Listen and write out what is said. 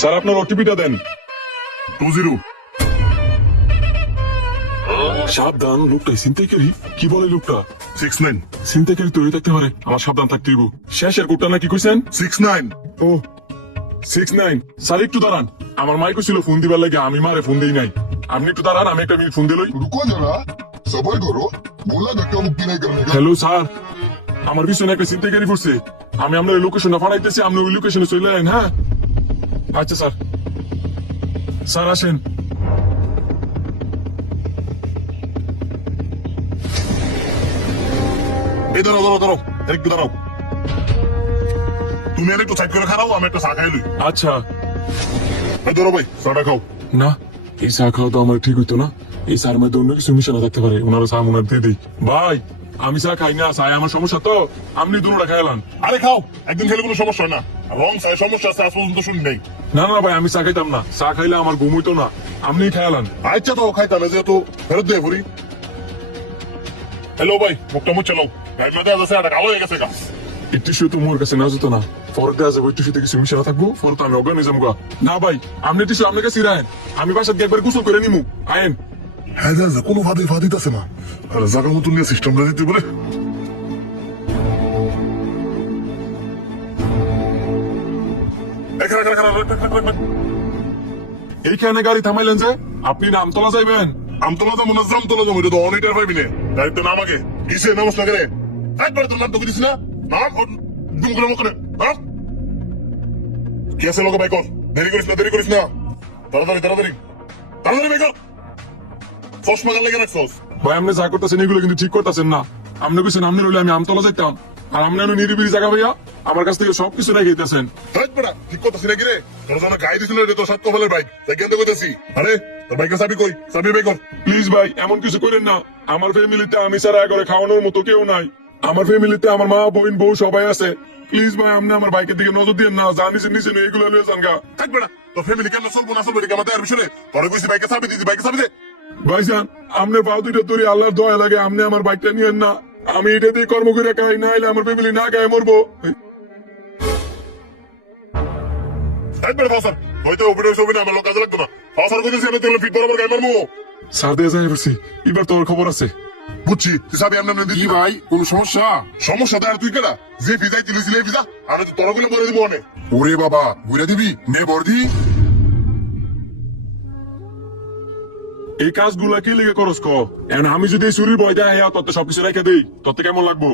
Sir আপনার ওটিপিটা দেন। 20। সাবধান, লোকটা ছিনতাইকারী। কি বলে লোকটা? 69। ছিনতাইকারী তৈরি থাকতে পারে, আমার সাবধান থাকতে হইব। শেষের কোডটা নাকি কইছেন? 69। ও 69। স্যার একটু দাঁড়ান, আমার মাইক ছিল ফোন দিবার লাগে, আমি মারে ফোন দেই নাই। আপনি একটু দাঁড়ান, আমি একটা মিনিট ফোন দিলই। रुको जरा सबर करो बोला धक्का मुक्की नहीं करने का হ্যালো স্যার, আমার পিছনে একটা ছিনতাইকারী পড়ছে। আমি আপনার লোকেশনটা পাঠাইতেছি, আপনি ওই লোকেশনে চলে আইন। হ্যাঁ আচ্ছা স্যার। স্যার আসেন। এই ধরো একটু দাঁড়াও। তুমি আর একটু সাইড করে খারাও, আমি একটা চা খাই লই। আচ্ছা। এই ধরো ভাই, চাটা খাও। না, এই চা খাওয়া তো আমার ঠিক হইতো না। এই চার মধ্যে অন্য কিছু মিশানো থাকতে পারে, ওনারা চা মনে দিয়ে দিই। ভাই আমি চা খাই না, চাই আমার সমস্যা তো, আপনি দুটা খাইলাম। আরে খাও, একদিন খেলে কোনো সমস্যা হয় না। রং চাই সমস্যা আছে, আজ পর্যন্ত শুনি নাই। না না ভাই, আমি চা খাইতাম না, চা খাইলে আমার ঘুম হইতো না, আপনি খাইলাম। আচ্ছা তো খাইতাম না, যেহেতু ফেরত দিয়ে ভরি। হ্যালো ভাই, মুখটা মুছে নাও। গাড়ির মধ্যে আছে, একটা কালো হয়ে গেছে গা। এই টিস্যু তো মোর কাছে না যেত না, পরে দেওয়া যাবে। ওই টিস্যুতে কিছু মিশানো থাকবো, পরে তো আমি অর্গানিজম গা। না ভাই, আপনি টিস্যু আপনার কাছে রাখেন, আমি বাসার একবার গোসল করে নিমু। আইন। হ্যাঁ যা কোনো ফাদিতেছে না। আর জায়গা মতো নিয়ে সিস্টেমটা দিতে বলে। এইখানে গাড়ি থামাইলেন যে, আপনি নামতলা যাইবেন? আমতলা যাবো না জামতলা যাবো, এটা তো অনিটার পাইবি না। দায়িত্ব নাম আগে কিসে নামস না করে একবার তোর নাম তো করিস না। নাম দুম করে মুখ করে নাম। কি আছে লোক বাইকর, দেরি করিস না। তাড়াতাড়ি বাইকর। চশমা গাল লেগে রাখছস। ভাই আপনি যা করতেছেন এগুলো কিন্তু ঠিক করতেছেন না। আপনি কইছেন আপনি রইলে আমি আমতলা যাইতাম, আর আপনি নিরিবিলি জায়গা ভাইয়া আমার কাছ থেকে সবকিছু রেখে দিতেছেন। ঠিক করতেছি নাকি রে? তোর জন্য গাই দিছিল রে, তোর সাত কপালের বাইক তাই কেন কইতেছি। আরে তোর বাইকের চাবি কই? চাবি বাইকর। প্লিজ ভাই এমন কিছু করেন না। আমার ফ্যামিলিতে আমি ছাড়া করে খাওয়ানোর মতো কেউ নাই। আমার ফ্যামিলিতে আমার মা বোন বউ সবাই আছে। প্লিজ ভাই আপনি আমার বাইকের দিকে নজর দিয়েন না, জানিস নিচে এগুলো নিয়ে যান গা। থাকবে না তোর ফ্যামিলি কেন চলবো না চলবো এটা আমাদের বিষয়। পরে কইছি বাইকের চাবি দিদি, বাইকের চাবি দে। ভাইজান আপনি পাও দুইটা তৈরি, আল্লাহর দয়া লাগে আপনি আমার বাইকটা নিয়েন না। আমি এটা দিয়ে কর্ম করে খাই, না হলে আমার ফ্যামিলি না খায় মরবো। থাকবে না ফাসার, হয়তো ওপরে ছবি না আমার লোক কাজে লাগতো না। ফাসার কইতেছি আমি তোর ফিট বরাবর গাই মারবো। স্যার দিয়ে যাই বলছি, এবার তোর খবর আছে। বুঝছি তুই চাবি এমনি দিদি ভাই, কোন সমস্যা? সমস্যা তো আর তুই কেনা যে ভিজাই তুলেছিলি ভিজা, আমি তো তোর গুলো মরে দিব অনেক। ওরে বাবা ঘুরে দিবি নে বর্দি। এই কাজগুলা কি লেগে করস ক? এখন আমি যদি এই চুরির ভয় দেয় তত সবকিছু রেখে দিই, তত কেমন লাগবো?